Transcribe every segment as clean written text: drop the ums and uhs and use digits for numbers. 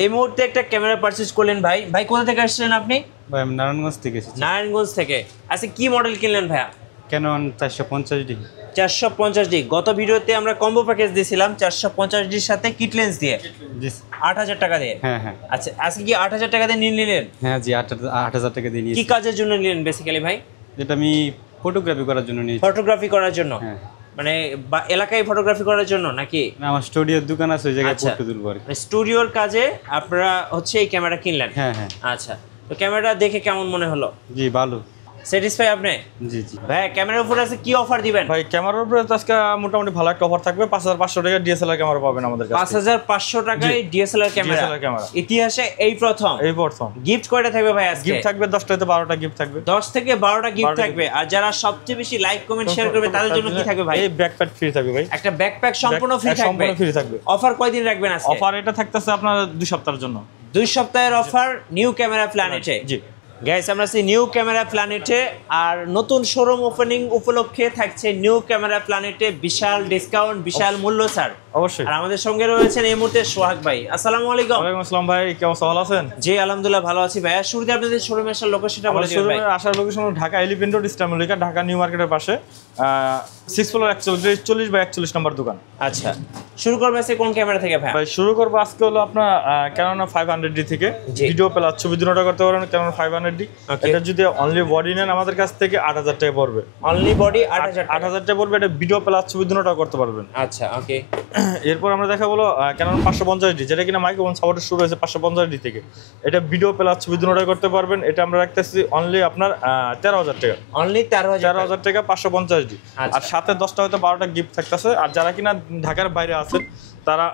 এই মুহূর্তে একটা ক্যামেরা পারচেজ করলেন ভাই। ভাই কোথা থেকে আসছিলেন আপনি? ভাই আমি নারায়ণগঞ্জ থেকে এসেছি। নারায়ণগঞ্জ থেকে। আচ্ছা কি মডেল কিনলেন ভাইয়া? Canon 450D। 450D। গত ভিডিওতে আমরা কম্বো প্যাকেজ দিয়েছিলাম 450Dর সাথে কিট লেন্স দিয়ে জি 8000 টাকা দিয়ে। হ্যাঁ হ্যাঁ আচ্ছা আজকে কি 8000 টাকা দিয়ে নিলেন? হ্যাঁ জি 8,000 টাকা দিয়ে কি নিয়েছি। কাজের জন্য নিলেন বেসিক্যালি ভাই? যেটা আমি ফটোগ্রাফি করার জন্য নিয়েছি। ফটোগ্রাফি করার জন্য? হ্যাঁ মানে এলাকায় ফটোগ্রাফি করার জন্য নাকি? না, আমার স্টুডিওর দোকান আছে ওই জায়গায় আচ্ছা। ফটো তুলবো আর কি। স্টুডিওর কাজে আপনারা হচ্ছে এই ক্যামেরা কিনলেন? হ্যাঁ হ্যাঁ আচ্ছা, তো ক্যামেরাটা দেখে কেমন মনে হলো? জি ভালো। স্যাটিসফাই আপনি? জি জি ভাই ক্যামেরার উপরে আছে কি অফার দিবেন? ভাই ক্যামেরার উপরে তো আজকে মোটামুটি ভালো একটা অফার থাকবে। 5500 টাকা ডিএসএলআর ক্যামেরা পাবেন আমাদের কাছে। 5500 টাকায় ডিএসএলআর ক্যামেরা। DSLR ক্যামেরা ইতিহাসে এই প্রথম। এই প্রথম গিফট কয়টা থাকবে ভাই আজকে? গিফট থাকবে 10 থেকে 12টা গিফট থাকবে। 10 থেকে 12টা গিফট 12টা থাকবে। আর যারা সবচেয়ে বেশি লাইক কমেন্ট শেয়ার করবে তাদের জন্য কি থাকবে ভাই? এই ব্যাকপ্যাক ফ্রি থাকবে ভাই। একটা ব্যাকপ্যাক সম্পূর্ণ ফ্রি থাকবে। সম্পূর্ণ ফ্রি থাকবে। অফার কয়দিন রাখবেন আজকে? অফার এটা থাকতেছে আপনার 2 সপ্তাহের জন্য। 2 সপ্তাহের অফার নিউ ক্যামেরা প্ল্যানেটে। জি গাইস আমরা আছি নিউ ক্যামেরা প্ল্যানেটে। আর নতুন শোরুম ওপেনিং উপলক্ষে থাকছে নিউ ক্যামেরা প্ল্যানেটে বিশাল ডিসকাউন্ট, বিশাল মূল্য ছাড়। অবশ্যই। আর আমাদের সঙ্গে রয়েছেন এই মুহূর্তে সোহাগ ভাই। আসসালামু আলাইকুম। ওয়ালাইকুম আসসালাম ভাই, কেমন ভালো আছেন? জি আলহামদুলিল্লাহ ভালো আছি ভাইয়া। শুরুতে আপনাদের শোরুমের লোকেশনটা বলে দিবেন ভাই। শোরুমের আসার location Dhaka elephant road, eastern Mallika, Dhaka new মার্কেটের পাশে 6 ফ্লোর 41/41 নম্বর দোকান। আচ্ছা, শুরু করবে আজকে কোন ক্যামেরা থেকে ভাই? ভাই শুরু করবো আজকে হলো আপনার ক্যানন 500D থেকে। জি। ভিডিও প্লাস ছবি দুটোটা করতে পারেন ক্যানন 500D। Okay. এটা যদি অনলি বডি নেন আমাদের কাছ থেকে 8000 টাকা পড়বে। অনলি বডি 8000 টাকা। 8000 টাকা পড়বে। এটা ভিডিও প্লাস ছবি দুটোটা করতে পারবেন। আচ্ছা ওকে। এরপর আমরা দেখা বলো ক্যানন 550D, যেটা কিনা মাইক্রোফোন সাপোর্ট শুরু হয়েছে 550D থেকে। এটা ভিডিও প্লাস ছবি দুটোটা করতে পারবেন। এটা আমরা রাখতেছি অনলি আপনার 13000 টাকা। অনলি 13000 13000 টাকা 550D। আচ্ছা। আর সাথে 10টা হয়তো 12টা গিফট থাকতেছে। আর যারা কিনা ঢাকার বাইরে আছেন তারা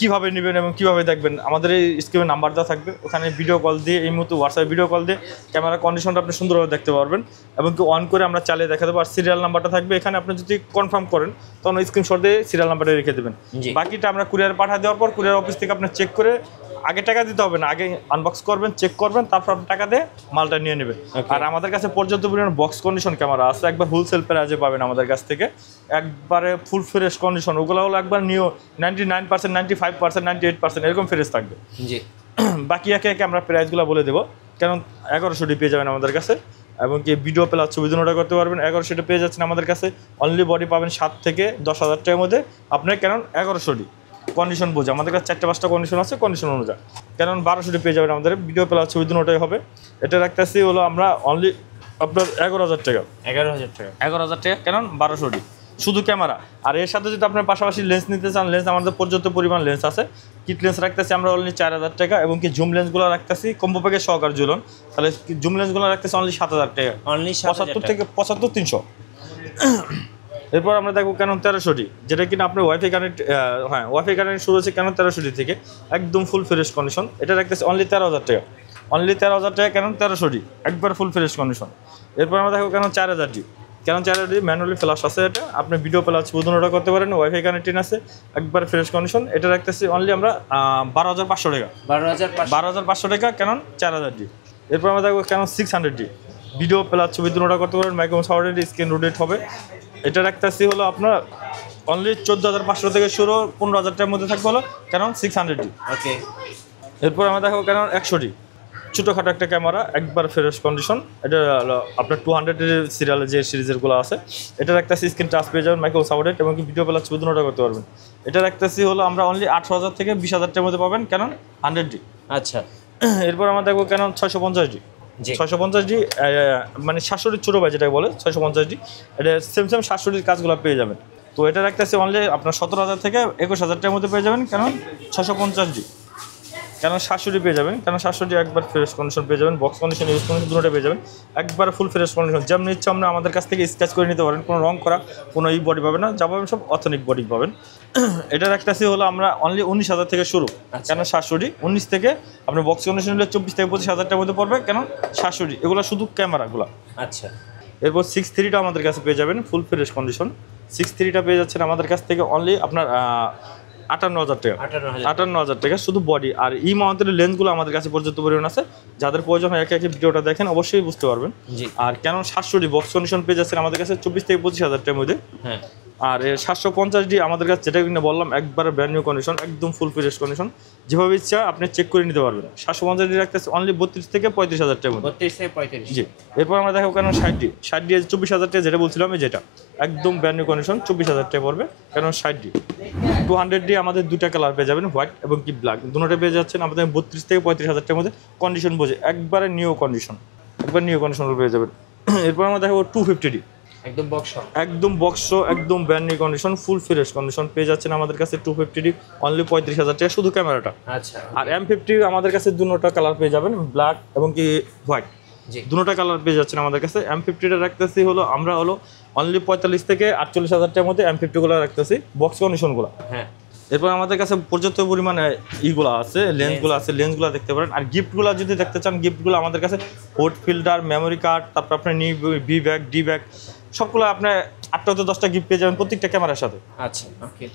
কিভাবে নেবেন এবং কিভাবে দেখবেন আমাদের এই স্ক্রিনে নাম্বার দেওয়া থাকবে, ওখানে ভিডিও কল দিয়ে এই মুহূর্তে হোয়াটসঅ্যাপে ভিডিও কল দিয়ে ক্যামেরা কন্ডিশনটা আপনি সুন্দরভাবে দেখতে পারবেন এবং কি অন করে আমরা চালিয়ে দেখা দেবো। আর সিরিয়াল নাম্বারটা থাকবে এখানে, আপনি যদি কনফার্ম করেন তখন স্ক্রিনশট দিয়ে সিরিয়াল নাম্বারটা রেখে দেবেন। জি। বাকিটা আমরা কুরিয়ার পাঠিয়ে দেওয়ার পর কুরিয়ার অফিস থেকে আপনি চেক করে, আগে টাকা দিতে হবে না, আগে আনবক্স করবেন, চেক করবেন, তারপর আপনি টাকা দিয়ে মালটা নিয়ে নেবেন। Okay. আর আমাদের কাছে পর্যাপ্ত পরিমাণ বক্স কন্ডিশন ক্যামেরা আছে, একবার হোলসেল প্রাইজে পাবেন আমাদের কাছ থেকে, একবারে ফুল ফ্রেশ কন্ডিশন। ওগুলো হলো একবার নিউ 99%, 95%, 98% এরকম ফ্রেশ থাকবে। জি। বাকি একে একে আমরা প্রাইসগুলো বলে দেবো। কারণ 1100 পেয়ে যাবেন আমাদের কাছে এবং কি ভিডিও প্লাস ছবি দুটোটা করতে পারবেন। 1100 পেয়ে যাচ্ছেন আমাদের কাছে। অনলি বডি পাবেন 7 থেকে 10,000 টাকার মধ্যে। আপনার কারণ 1100 কন্ডিশন বোঝে, আমাদের কাছে 4-5টা কন্ডিশন আছে, কন্ডিশন অনুযায়ী কারণ 1200 পেয়ে যাবেন আমাদের। ভিডিও প্লাস ছবি দুটোটাই হবে। এটা রাখতেছি হলো আমরা অনলি আপনার 11,000 টাকা। 11000 টাকা। 11,000 টাকা কারণ 1200 শুধু ক্যামেরা। আর এর সাথে যদি আপনার পাশাপাশি লেন্স নিতে চান, লেন্স আমাদের পর্যাপ্ত পরিমাণ লেন্স আছে। কিট লেন্স রাখতেছি আমরা অনলি 4000 টাকা এবং কি জুম লেন্সগুলো রাখতেছি কম্বো প্যাকেজ সহকার ঝুলন, তাহলে জুম লেন্সগুলো রাখতেছি অনলি 7000 টাকা। অনলি 75 থেকে 75-300। এরপর আমরা দেখবো ক্যানন 1300D, যেটা কিনা আপনার ওয়াইফাই কানেক্ট, হ্যাঁ ওয়াইফাই কানেক্ট শুরু হচ্ছে ক্যানন 1300D থেকে, একদম ফুল ফ্রেশ কন্ডিশন। এটা রাখতেছি অনলি 13,000 টাকা। অনলি 13,000 টাকা ক্যানন 1300D, একবার ফুল ফ্রেশ কন্ডিশন। এরপর আমরা দেখবো Canon 4000D। Canon 4000D manually flash আছে, এটা আপনি ভিডিও প্লাস বোধনটা করতে পারেন, ওয়াইফাই কানেক্টিং আছে, একবার ফ্রেশ কন্ডিশন। এটা রাখতেছি অনলি আমরা 12,500 টাকা। 12,500 টাকা ক্যানন 4000D। এরপর আমরা দেখবো ক্যানন 600D, ভিডিও প্লাস ছবি দুটোটা করতে পারেন, মাইক্রোফোন সাপোর্টেড, স্ক্রিন রোটেট হবে। এটা রাখতেছি হলো আপনার অনলি 14,500 থেকে শুরু 15,000 টাকার মধ্যে থাকবে হলো ক্যানন 600D। ওকে। এরপর আমরা দেখো ক্যানন 100D, ছোটোখাটো একটা ক্যামেরা, একবার ফ্রেশ কন্ডিশন। এটা হলো আপনার 200 সিরিয়ালের যে সিরিজেরগুলো আছে। এটা রাখতেছি স্ক্রিন টাচ পেয়ে যাবেন, মাইক্রোফোন সাপোর্টেড এবং কি ভিডিও প্লাস ছবি দুটোটা করতে পারবেন। এটা রাখতেছি হলো আমরা অনলি 18,000 থেকে 20,000 টাকার মধ্যে পাবেন ক্যানন 100D। আচ্ছা। এরপর আমরা দেখবো ক্যানন 650D। জি। 650D মানে 700 ছোটো ভাই যেটাকে বলে 650D, এটা সেম 700 কাজগুলো পেয়ে যাবেন। তো এটা রাখতেছে অনলি আপনার 17,000 থেকে 21,000 টাকার মধ্যে পেয়ে যাবেন কারণ 650D। কেন 700D পেয়ে যাবেন, কারণ 700D একবার ফ্রেশ কন্ডিশন পেয়ে যাবেন, বক্স কন্ডিশন ইউজ কন্ডিশন দুটোটা পেয়ে যাবেন, একবার ফুল ফ্রেশ কন্ডিশন। যেমন ইচ্ছা আপনি আমাদের কাছ থেকে স্কেচ করে নিতে পারেন, কোনো রং করা কোনো বডি পাবেন না, যা পাবেন সব অথেনিক বডি পাবেন। এটা রাখতেছি হলো আমরা অনলি 19,000 থেকে শুরু, কেন 700D। 19 থেকে আপনি বক্স কন্ডিশন হলে 24 থেকে 25,000 টাকার মধ্যে পড়বে, কেন 700D। এগুলো শুধু ক্যামেরাগুলো। আচ্ছা। এরপর 6.3টা আমাদের কাছে পেয়ে যাবেন ফুল ফ্রেশ কন্ডিশন। 6.3টা পেয়ে যাচ্ছেন আমাদের কাছ থেকে অনলি আপনার 58,000 টাকা। 58,000 টাকা শুধু বডি। আর এই মাউন্টের লেন্সগুলো আমাদের কাছে পর্যাপ্ত পরিমাণ আছে, যাদের প্রয়োজন হয় একে একে ভিডিওটা দেখেন, অবশ্যই বুঝতে পারবেন। জি। আর কেন 700D বক্স কন্ডিশন পেয়ে যাচ্ছেন আমাদের কাছে 24 থেকে 25,000 টাকার মধ্যে। হ্যাঁ। আর 750D আমাদের কাছে যেটা কিনা বললাম একবারে ব্র্যান্ড নিউ কন্ডিশন, একদম ফুল ফ্রেশ কন্ডিশন, যেভাবে ইচ্ছা আপনি চেক করে নিতে পারবেন। 750D রাখতেছে অনলি 32 থেকে 35,000 টাকার মধ্যে। 32 থেকে 35। জি, এরপর আমরা দেখাবো কেন 60D। 60D 24,000 টাকা, যেটা বলছিলাম যেটা একদম ব্র্যান্ড নিউ কন্ডিশন 24,000 টাকা পড়বে। কেন 60D 200D আমাদের দুটা কালার পেয়ে যাবেন, হোয়াইট এবং কি ব্ল্যাক, দুটোটা পেয়ে যাচ্ছেন আমাদের 32 থেকে 35,000 টাকার মধ্যে। কন্ডিশন বোঝে একবারে নিউ কন্ডিশন, একবার নিউ কন্ডিশন পেয়ে যাবেন। এরপর আমরা দেখাবো 250D, একদম বক্স, একদম বক্স, একদম brand new condition, full fresh condition পেয়ে যাচ্ছেন আমাদের কাছে 250D অনলি 35,000 টাকা শুধু ক্যামেরাটা। আচ্ছা। আর M50 আমাদের কাছে দুটোটা কালার পেয়ে যাবেন, ব্ল্যাক এবং কি হোয়াইট, জি, দুটোটা কালার পেয়ে যাচ্ছেন আমাদের কাছে। M50টা রাখতেছি হলো আমরা হলো অনলি 45 থেকে 48,000 টাকার মধ্যে M50 গুলো রাখতেছি, বক্স কন্ডিশনগুলো। হ্যাঁ। এরপর আমাদের কাছে পর্যাপ্ত পরিমাণে ইগুলো আছে, লেন্সগুলো আছে, লেন্সগুলো দেখতে পারেন। আর গিফটগুলো যদি দেখতে চান, গিফটগুলো আমাদের কাছে পোর্ট ফিল্টার, মেমোরি কার্ড, তারপর আপনার বি ব্যাগ, ডি ব্যাগ, সবগুলো আপনার 8টা থেকে 10টা গিফট পেয়ে যাবেন প্রত্যেকটা ক্যামেরার সাথে। আচ্ছা, ওকে।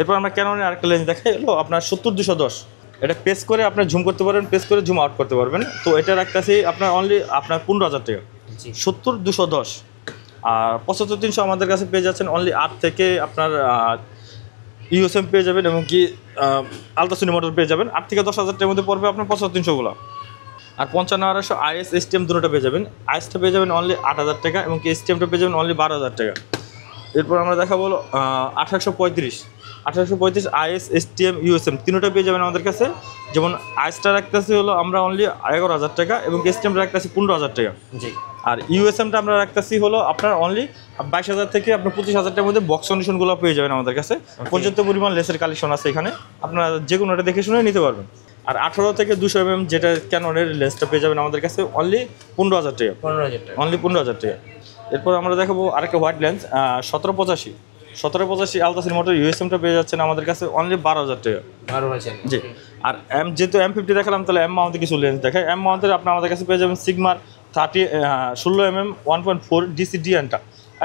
এরপর আমরা ক্যাননের আরেকটা লেন্স দেখাই, হলো আপনার 70-210। এটা পেস করে আপনি ঝুম করতে পারবেন, পেস করে ঝুম আউট করতে পারবেন। তো এটা রাখতেছি আপনার অনলি আপনার 15,000 টাকা, জি। 70-210। আর 75-300 আমাদের কাছে পেয়ে যাচ্ছেন অনলি 8 থেকে আপনার ইউএসএম পেয়ে যাবেন এবং কি আলট্রাসোনি মোটর পেয়ে যাবেন। 8 থেকে 10,000 টাকার মধ্যে পড়বে আপনার 75-300গুলো। আর 55-200 আইএস এসটিএম দুটোটা পেয়ে যাবেন। আইএসটা পেয়ে যাবেন অনলি 8,000 টাকা এবং কি এসটিএমটা পেয়ে যাবেন অনলি 12,000 টাকা। এরপর আমরা দেখাবো 1835 আইএস এসটিএম ইউএসএম তিনটা পেয়ে যাবেন আমাদের কাছে। যেমন আইএসটা রাখতেছি হলো আমরা অনলি 11,000 টাকা এবং এসটিএমটা রাখতেছি 15,000 টাকা। জি। আর ইউএসএমটা আমরা রাখতেছি হলো আপনার অনলি 22,000 থেকে আপনার 25,000 টাকার মধ্যে। বক্স কন্ডিশনগুলো পেয়ে যাবেন আমাদের কাছে, পর্যাপ্ত পরিমাণ লেসের কালেকশন আছে এখানে, আপনারা যে কোনোটা দেখে শুনে নিতে পারবেন। আর 18 থেকে 200 mm যেটা ক্যাননের লেন্সটা পেয়ে যাবেন আমাদের কাছে অনলি 15,000 টাকা, 15,000 টাকা, অনলি 15,000 টাকা। এরপর আমরা দেখাবো আরেকটা হোয়াইট লেন্স 1785 আলট্রাসোনি মোটর ইউএসএমটা পেয়ে যাচ্ছেন আমাদের কাছে অনলি 12,000 টাকা। 12,000। জি। আর যেহেতু M50 দেখালাম, তাহলে এম মাউন্টে কিছু লেন্স দেখায়। এম মাউন্টের আপনি আমাদের কাছে পেয়ে যাবেন সিগমার 16 mm 1.4 ডিসিডি এনটা,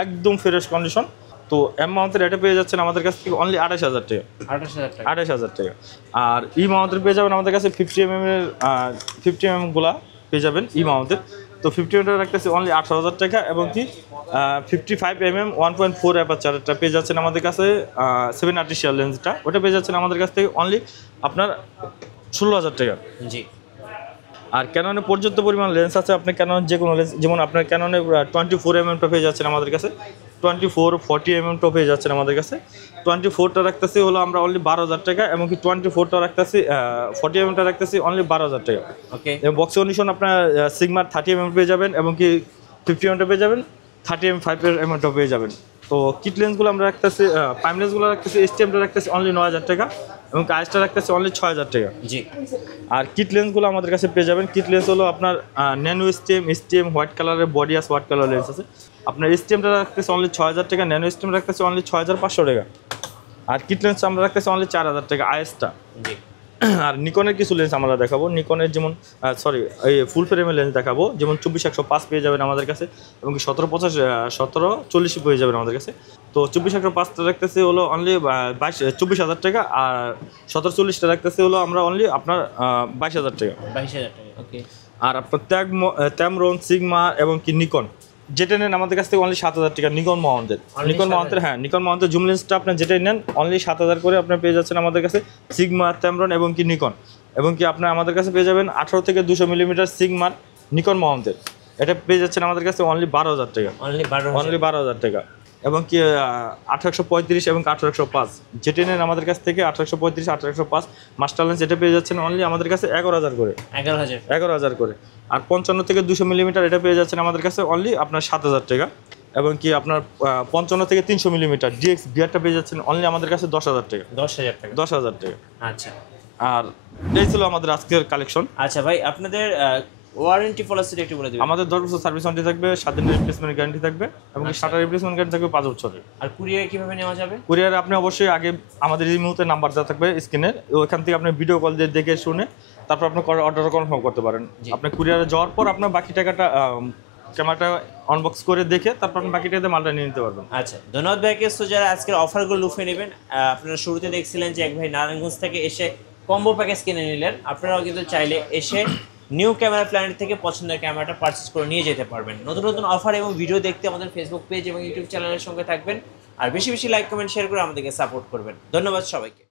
একদম ফ্রেশ কন্ডিশন। তো এম মাউন্টের এটা পেয়ে যাচ্ছেন আমাদের কাছ থেকে অনলি 28,000 টাকা, 28,000 টাকা। আর ই মাউন্টের পেয়ে যাবেন আমাদের কাছে 50 mm এর 50 mm গুলা পেয়ে যাবেন ই মাউন্টের। তো 50 mm রাখতেছি অনলি 18,000 টাকা এবং কি 55 mm 1.4 অ্যাপারচারটা পেয়ে যাচ্ছেন আমাদের কাছে। 7 আর্টিফিশিয়াল লেন্সটা ওটা পেয়ে যাচ্ছেন আমাদের কাছ থেকে অনলি আপনার 16,000 টাকা। জি। আর ক্যাননে পর্যাপ্ত পরিমাণ লেন্স আছে, আপনি ক্যানন যে কোনো লেন্স, যেমন আপনার ক্যাননে 24 mm পেয়ে যাচ্ছেন আমাদের কাছে, 40 mm পেয়ে যাচ্ছেন আমাদের কাছে। 24টা রাখতেছি হলো আমরা অনলি 12,000 টাকা এবং কি 24টা রাখতেছি 40 mm রাখতেছি অনলি 12,000 টাকা। ওকে। এবং বক্স কন্ডিশন আপনার সিগমার 30 mm পেয়ে যাবেন এবং কি 50 mm পেয়ে যাবেন, 30 mm পেয়ে যাবেন। তো কিট লেন্সগুলো আমরা রাখতেছি, প্রাইম লেন্সগুলো রাখতেছি, এসটিএমটা রাখতেছি অনলি 9,000 টাকা এবং আইসটা রাখতেছি অনলি 6,000 টাকা। জি। আর কিট লেন্সগুলো আমাদের কাছে পেয়ে যাবেন। কিট লেন্স হলো আপনার ন্যানো এসটিএম হোয়াইট কালারের বডি আছে, হোয়াইট কালার লেন্স আছে। আপনার এসটিএমটা রাখতেছে অনলি 6,000 টাকা, ন্যানো এসটিএম রাখতেছে অনলি 6,500 টাকা। আর কিট লেন্স আমরা রাখতেছি অনলি 4,000 টাকা আইএসটা। জি। আর নিকনের কিছু লেন্স আমরা দেখাবো, নিকনের যেমন এই ফুল ফ্রেমের লেন্স দেখাবো, যেমন 24-105 পেয়ে যাবেন আমাদের কাছে এবং কি 1740 পেয়ে যাবেন আমাদের কাছে। তো 24-105টা রাখতেছে হলো অনলি 24,000 টাকা আর 1740টা রাখতেছে হলো আমরা অনলি আপনার 22,000 টাকা। 22,000 টাকা। ওকে। আর আপনার ট্যামরন, সিগমা এবং কি নিকন যেটা নেন আমাদের কাছ থেকে অনলি 7,000 টাকা। নিকন মাউন্টের নিকন মাউন্টের জুম লেন্সটা আপনার যেটাই নেন অনলি 7,000 করে আপনার পেয়ে যাচ্ছেন আমাদের কাছে। সিগমা, ট্যামরন এবং কি নিকন এবং কি আপনার আমাদের কাছে পেয়ে যাবেন 18 থেকে 200 mm সিগমার নিকন মাউন্টের, এটা পেয়ে যাচ্ছেন আমাদের কাছে অনলি 12,000 টাকা, অনলি 12,000 টাকা। এবং কি 1835 এবং 1805 যেটা নেন আমাদের কাছ থেকে 1835, 1805 মাস্টার লেন্স এটা পেয়ে যাচ্ছেন অনলি আমাদের কাছে 11,000 করে, 11,000 করে। আর 55 থেকে 200 mm এটা পেয়ে যাচ্ছেন আমাদের কাছে অনলি আপনার 7,000 টাকা এবং কি আপনার 55 থেকে 300 mm ডিএক্স বিআরটা পেয়ে যাচ্ছেন অনলি আমাদের কাছে 10,000 টাকা, 10,000 টাকা। আচ্ছা। আর এই ছিল আমাদের আজকের কালেকশন। আচ্ছা ভাই, আপনাদের ওয়ারেন্টি পলিসিটা একটু বলে দিবেন। আমাদের 10 বছর সার্ভিস ওয়ারেন্টি থাকবে, 7 দিনের রিপ্লেসমেন্ট গ্যারান্টি থাকবে এবং শাটার রিপ্লেসমেন্ট গ্যারান্টি থাকবে 5 বছরের। আর কুরিয়ার কিভাবে নেওয়া যাবে? কুরিয়ারে আপনি অবশ্যই আগে আমাদের এই মুহূর্তে নাম্বার দেওয়া থাকবে স্ক্রিনে, ওইখান থেকে আপনি ভিডিও কল দিয়ে দেখে শুনে তারপর আপনি অর্ডার কনফার্ম করতে পারেন। আপনি কুরিয়ারে যাওয়ার পর আপনার বাকি টাকাটা ক্যামেরাটা আনবক্স করে দেখে তারপর আপনি বাকি টাকাতে মালটা নিয়ে নিতে পারবেন। আচ্ছা, ধন্যবাদ ভাইকে। সো যারা আজকের অফারগুলো লুফে নেবেন, আপনারা শুরুতে দেখছিলেন যে এক ভাই নারায়ণগঞ্জ থেকে এসে কম্বো প্যাকেজ কিনে নিলেন, আপনারাও কিন্তু চাইলে এসে নিউ ক্যামেরা প্ল্যানেট থেকে পছন্দের ক্যামেরাটা পারচেজ করে নিয়ে যেতে পারবেন। নতুন নতুন অফার এবং ভিডিও দেখতে আমাদের ফেসবুক পেজ এবং ইউটিউব চ্যানেলের সঙ্গে থাকবেন। আর বেশি বেশি লাইক কমেন্ট শেয়ার করে আমাদেরকে সাপোর্ট করবেন। ধন্যবাদ সবাইকে।